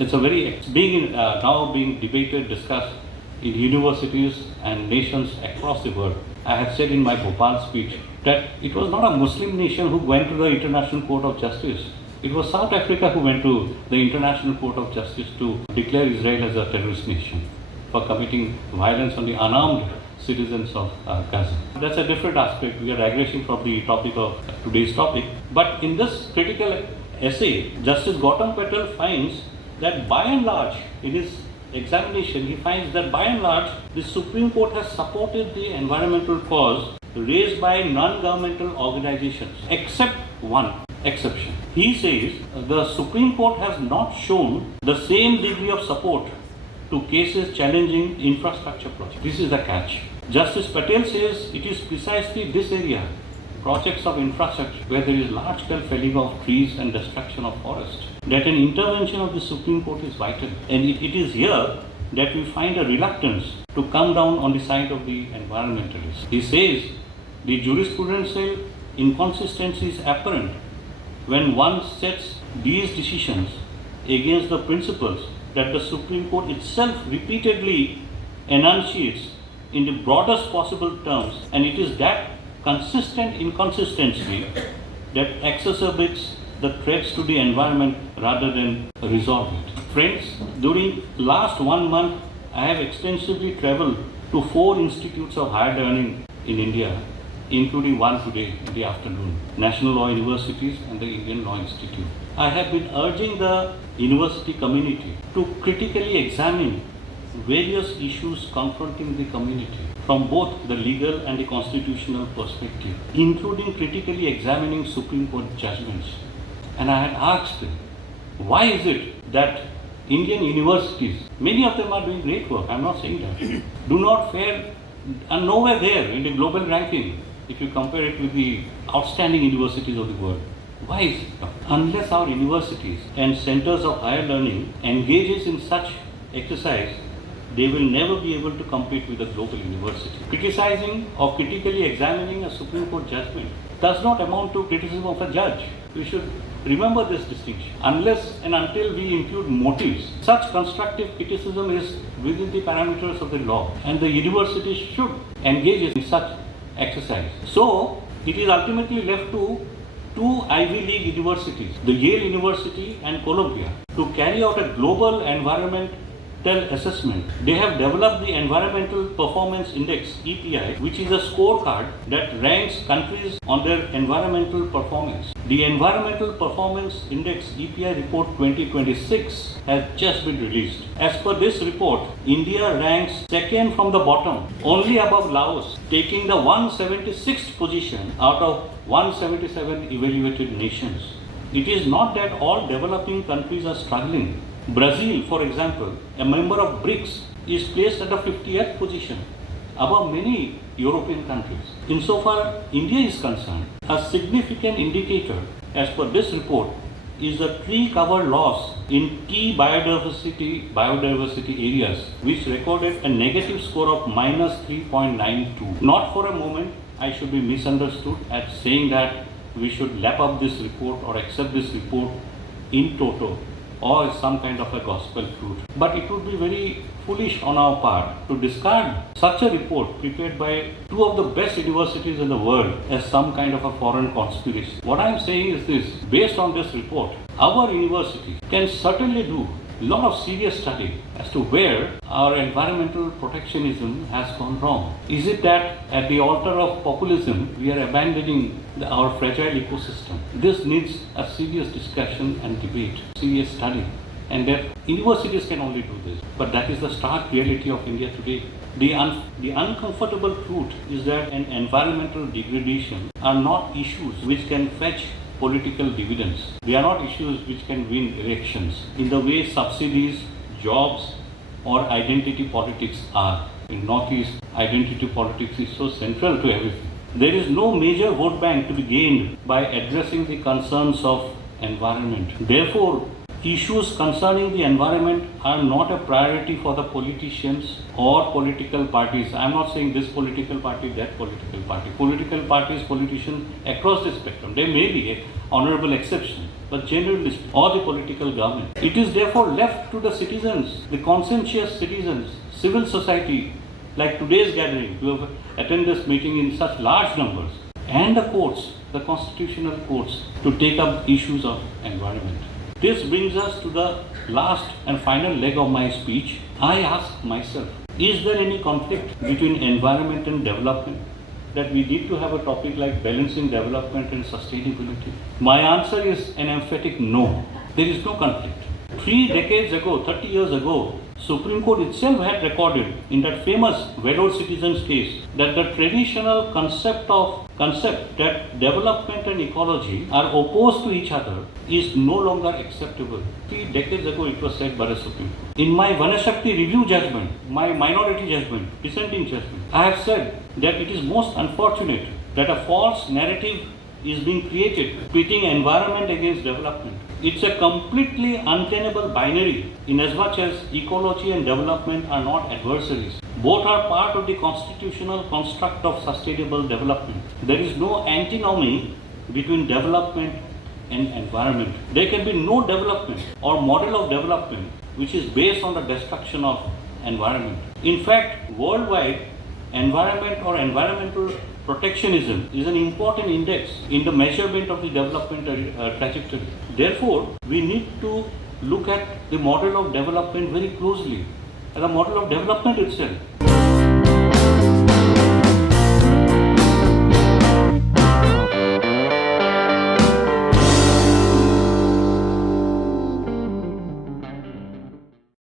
It's now being debated, discussed in universities and nations across the world. I had said in my Bhopal speech that it was not a Muslim nation who went to the International Court of Justice. It was South Africa who went to the International Court of Justice to declare Israel as a terrorist nation for committing violence on the unarmed citizens of Gaza. That's a different aspect. We are digressing from the topic of today's topic. But in this critical essay, Justice Gautam Patel finds that by and large, in his examination, he finds that by and large, the Supreme Court has supported the environmental cause raised by non-governmental organizations, except one exception. He says the Supreme Court has not shown the same degree of support to cases challenging infrastructure projects. This is the catch. Justice Patel says it is precisely this area, projects of infrastructure, where there is large-scale felling of trees and destruction of forests, that an intervention of the Supreme Court is vital. And it is here that we find a reluctance to come down on the side of the environmentalists. He says the jurisprudential inconsistency is apparent when one sets these decisions against the principles that the Supreme Court itself repeatedly enunciates in the broadest possible terms, and it is that consistent inconsistency that exacerbates the threats to the environment rather than resolve it. Friends, during last 1 month, I have extensively traveled to 4 institutes of higher learning in India, including one today in the afternoon, National Law Universities and the Indian Law Institute. I have been urging the university community to critically examine various issues confronting the community from both the legal and the constitutional perspective, including critically examining Supreme Court judgments. And I had asked them, why is it that Indian universities, many of them are doing great work, I'm not saying that, do not fare, are nowhere there in the global ranking if you compare it with the outstanding universities of the world. Why is it? Unless our universities and centers of higher learning engages in such exercise, they will never be able to compete with a global university. Criticizing or critically examining a Supreme Court judgment does not amount to criticism of a judge. We should remember this distinction. Unless and until we include motives, such constructive criticism is within the parameters of the law, and the university should engage in such exercise. So, it is ultimately left to 2 Ivy League universities, the Yale University and Columbia, to carry out a global environmental assessment. They have developed the Environmental Performance Index, EPI, which is a scorecard that ranks countries on their environmental performance. The Environmental Performance Index EPI report 2026 has just been released. As per this report, India ranks second from the bottom, only above Laos, taking the 176th position out of 177 evaluated nations. It is not that all developing countries are struggling. Brazil, for example, a member of BRICS, is placed at the 50th position, above many European countries. Insofar India is concerned, a significant indicator, as per this report, is the tree cover loss in key biodiversity areas, which recorded a negative score of -3.92. Not for a moment I should be misunderstood as saying that we should lap up this report or accept this report in toto, or some kind of a gospel truth. But it would be very foolish on our part to discard such a report prepared by 2 of the best universities in the world as some kind of a foreign conspiracy. What I am saying is this: based on this report, our university can certainly do a lot of serious study as to where our environmental protectionism has gone wrong. Is it that at the altar of populism we are abandoning our fragile ecosystem? This needs a serious discussion and debate, serious study, and that universities can only do this. But that is the stark reality of India today. The uncomfortable truth is that an environmental degradation are not issues which can fetch political dividends. They are not issues which can win elections in the way subsidies, jobs, or identity politics are. In Northeast, identity politics is so central to everything. There is no major vote bank to be gained by addressing the concerns of environment. Therefore, issues concerning the environment are not a priority for the politicians or political parties. I am not saying this political party, that political party. Political parties, politicians across the spectrum. There may be an honorable exception. but generalist or the political government. It is therefore left to the citizens, the conscientious citizens, civil society, like today's gathering, who have attended this meeting in such large numbers, and the courts, the constitutional courts, to take up issues of environment. This brings us to the last and final leg of my speech. I ask myself, is there any conflict between environment and development? That we need to have a topic like balancing development and sustainability? My answer is an emphatic no. There is no conflict. 3 decades ago, 30 years ago, Supreme Court itself had recorded in that famous Vellore Citizens case that the traditional concept that development and ecology are opposed to each other is no longer acceptable. 3 decades ago it was said by the Supreme Court. In my Vanashakti review judgment, my minority judgment, dissenting judgment, I have said that it is most unfortunate that a false narrative is being created pitting environment against development. It's a completely untenable binary in as much as ecology and development are not adversaries. Both are part of the constitutional construct of sustainable development. There is no antinomy between development and environment. There can be no development or model of development which is based on the destruction of environment. In fact, worldwide, environment or environmental protectionism is an important index in the measurement of the development trajectory. Therefore, we need to look at the model of development very closely, as a model of development itself.